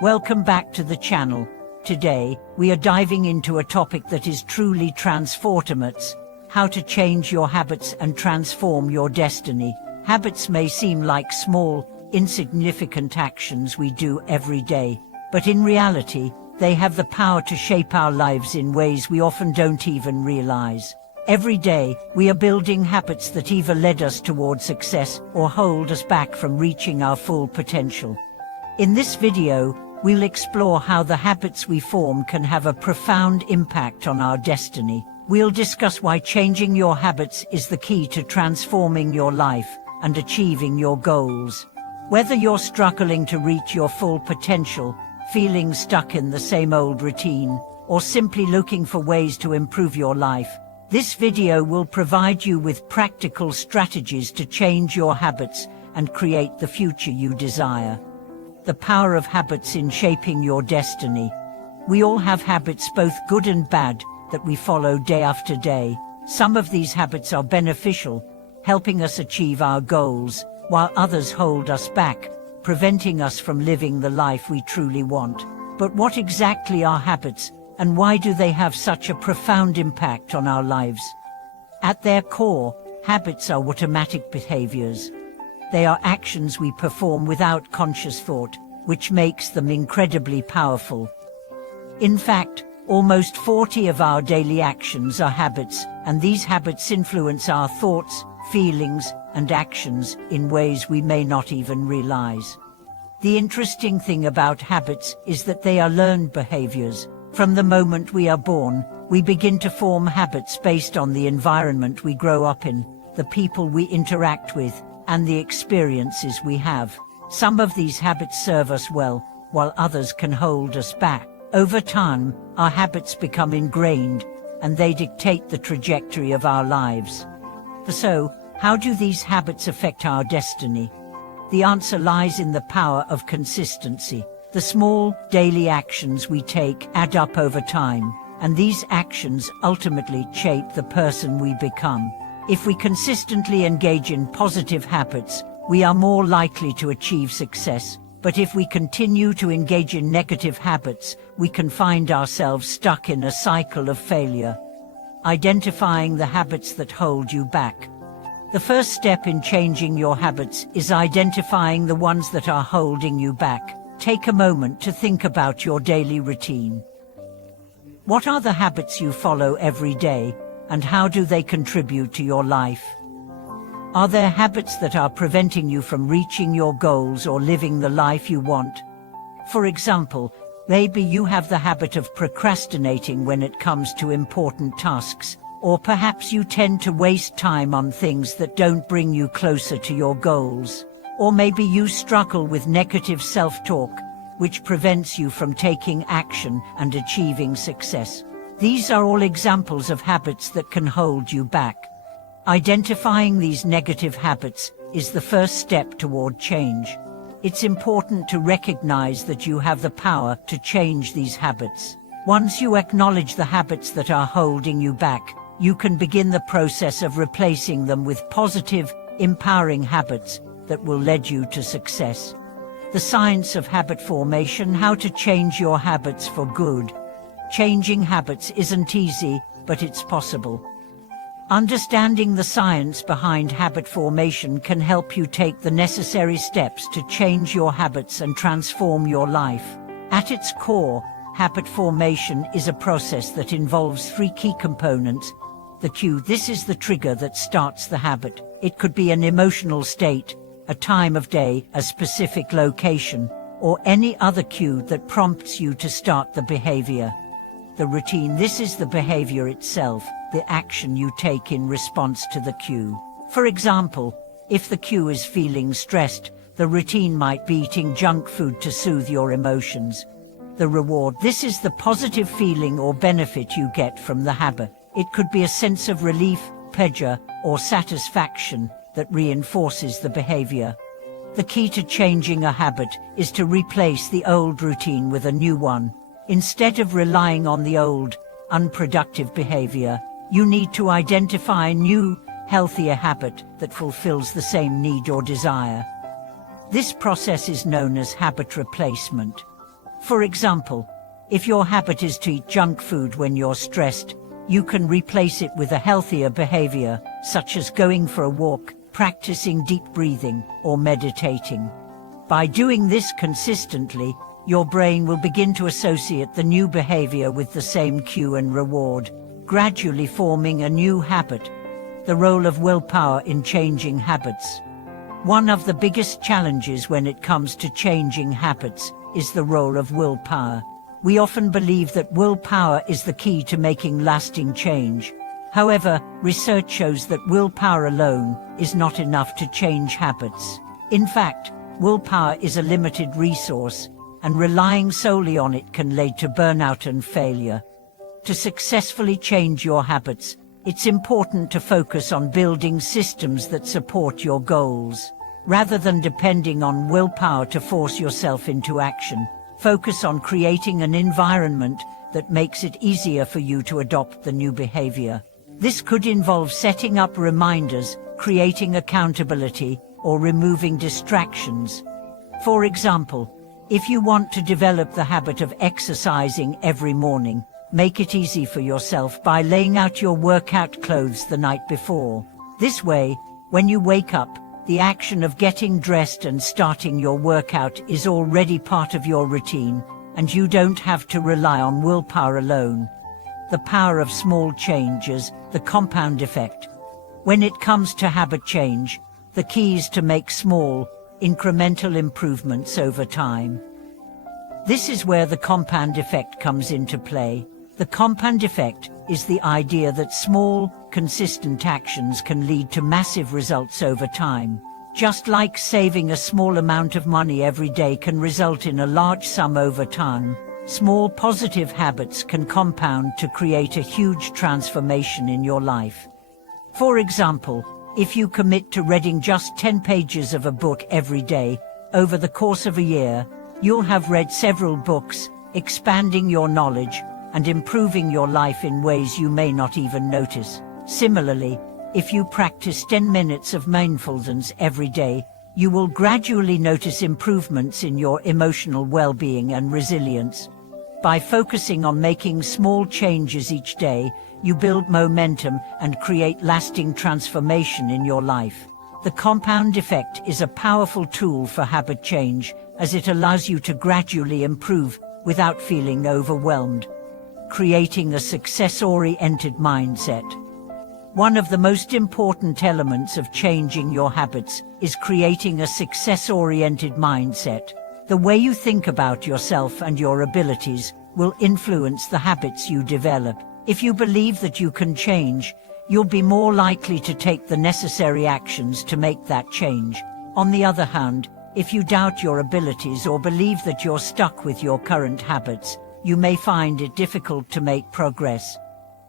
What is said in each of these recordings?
Welcome back to the channel. Today, we are diving into a topic that is truly transformative: how to change your habits and transform your destiny. Habits may seem like small, insignificant actions we do every day, but in reality, they have the power to shape our lives in ways we often don't even realize. Every day, we are building habits that either lead us toward success or hold us back from reaching our full potential. In this video, we'll explore how the habits we form can have a profound impact on our destiny. We'll discuss why changing your habits is the key to transforming your life and achieving your goals. Whether you're struggling to reach your full potential, feeling stuck in the same old routine, or simply looking for ways to improve your life, this video will provide you with practical strategies to change your habits and create the future you desire. The power of habits in shaping your destiny. We all have habits, both good and bad, that we follow day after day. Some of these habits are beneficial, helping us achieve our goals, while others hold us back, preventing us from living the life we truly want. But what exactly are habits, and why do they have such a profound impact on our lives? At their core, habits are automatic behaviors. They are actions we perform without conscious thought, which makes them incredibly powerful. In fact, almost 40 of our daily actions are habits, and these habits influence our thoughts, feelings, and actions in ways we may not even realize. The interesting thing about habits is that they are learned behaviors. From the moment we are born, we begin to form habits based on the environment we grow up in, the people we interact with, and the experiences we have. Some of these habits serve us well, while others can hold us back. Over time, our habits become ingrained, and they dictate the trajectory of our lives. So, how do these habits affect our destiny? The answer lies in the power of consistency. The small, daily actions we take add up over time, and these actions ultimately shape the person we become. If we consistently engage in positive habits, we are more likely to achieve success. But if we continue to engage in negative habits, we can find ourselves stuck in a cycle of failure. Identifying the habits that hold you back. The first step in changing your habits is identifying the ones that are holding you back. Take a moment to think about your daily routine. What are the habits you follow every day, and how do they contribute to your life? Are there habits that are preventing you from reaching your goals or living the life you want? For example, maybe you have the habit of procrastinating when it comes to important tasks, or perhaps you tend to waste time on things that don't bring you closer to your goals. Or maybe you struggle with negative self-talk, which prevents you from taking action and achieving success. These are all examples of habits that can hold you back. Identifying these negative habits is the first step toward change. It's important to recognize that you have the power to change these habits. Once you acknowledge the habits that are holding you back, you can begin the process of replacing them with positive, empowering habits that will lead you to success. The science of habit formation: how to change your habits for good. Changing habits isn't easy, but it's possible. Understanding the science behind habit formation can help you take the necessary steps to change your habits and transform your life. At its core, habit formation is a process that involves 3 key components. The cue: this is the trigger that starts the habit. It could be an emotional state, a time of day, a specific location, or any other cue that prompts you to start the behavior. The routine: this is the behavior itself, the action you take in response to the cue. For example, if the cue is feeling stressed, the routine might be eating junk food to soothe your emotions. The reward: this is the positive feeling or benefit you get from the habit. It could be a sense of relief, pleasure, or satisfaction that reinforces the behavior. The key to changing a habit is to replace the old routine with a new one. Instead of relying on the old, unproductive behavior, you need to identify a new, healthier habit that fulfills the same need or desire. This process is known as habit replacement. For example, if your habit is to eat junk food when you're stressed, you can replace it with a healthier behavior, such as going for a walk, practicing deep breathing, or meditating. By doing this consistently, your brain will begin to associate the new behavior with the same cue and reward, gradually forming a new habit. The role of willpower in changing habits. One of the biggest challenges when it comes to changing habits is the role of willpower. We often believe that willpower is the key to making lasting change. However, research shows that willpower alone is not enough to change habits. In fact, willpower is a limited resource, and relying solely on it can lead to burnout and failure. To successfully change your habits, it's important to focus on building systems that support your goals. Rather than depending on willpower to force yourself into action, focus on creating an environment that makes it easier for you to adopt the new behavior. This could involve setting up reminders, creating accountability, or removing distractions. For example, if you want to develop the habit of exercising every morning, make it easy for yourself by laying out your workout clothes the night before. This way, when you wake up, the action of getting dressed and starting your workout is already part of your routine, and you don't have to rely on willpower alone. The power of small changes, the compound effect. When it comes to habit change, the key is to make small, incremental improvements over time. This is where the compound effect comes into play. The compound effect is the idea that small, consistent actions can lead to massive results over time. Just like saving a small amount of money every day can result in a large sum over time, small positive habits can compound to create a huge transformation in your life. For example, if you commit to reading just 10 pages of a book every day, over the course of a year, you'll have read several books, expanding your knowledge and improving your life in ways you may not even notice. Similarly, if you practice 10 minutes of mindfulness every day, you will gradually notice improvements in your emotional well-being and resilience. By focusing on making small changes each day, you build momentum and create lasting transformation in your life. The compound effect is a powerful tool for habit change, as it allows you to gradually improve without feeling overwhelmed. Creating a success-oriented mindset. One of the most important elements of changing your habits is creating a success-oriented mindset. The way you think about yourself and your abilities will influence the habits you develop. If you believe that you can change, you'll be more likely to take the necessary actions to make that change. On the other hand, if you doubt your abilities or believe that you're stuck with your current habits, you may find it difficult to make progress.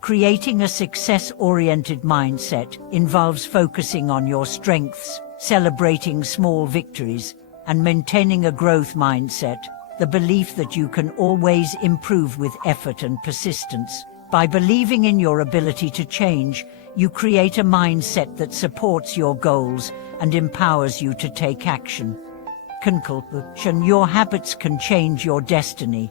Creating a success-oriented mindset involves focusing on your strengths, celebrating small victories, and maintaining a growth mindset, the belief that you can always improve with effort and persistence. By believing in your ability to change, you create a mindset that supports your goals and empowers you to take action. Conclusion: your habits can change your destiny.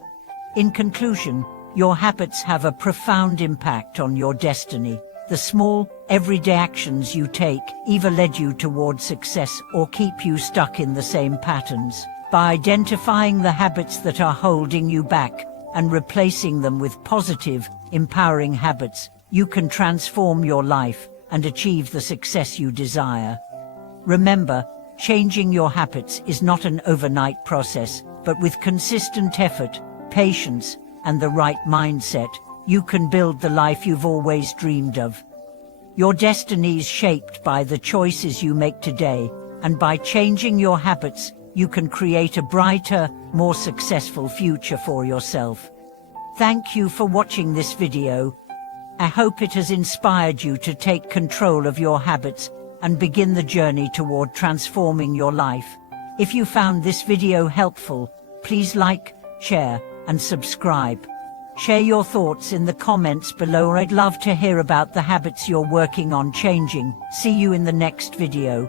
In conclusion, your habits have a profound impact on your destiny. The small, everyday actions you take either lead you toward success or keep you stuck in the same patterns. By identifying the habits that are holding you back and replacing them with positive, empowering habits, you can transform your life and achieve the success you desire. Remember, changing your habits is not an overnight process, but with consistent effort, patience, and the right mindset, you can build the life you've always dreamed of. Your destiny is shaped by the choices you make today, and by changing your habits, you can create a brighter, more successful future for yourself. Thank you for watching this video. I hope it has inspired you to take control of your habits and begin the journey toward transforming your life. If you found this video helpful, please like, share, and subscribe. Share your thoughts in the comments below. I'd love to hear about the habits you're working on changing. See you in the next video.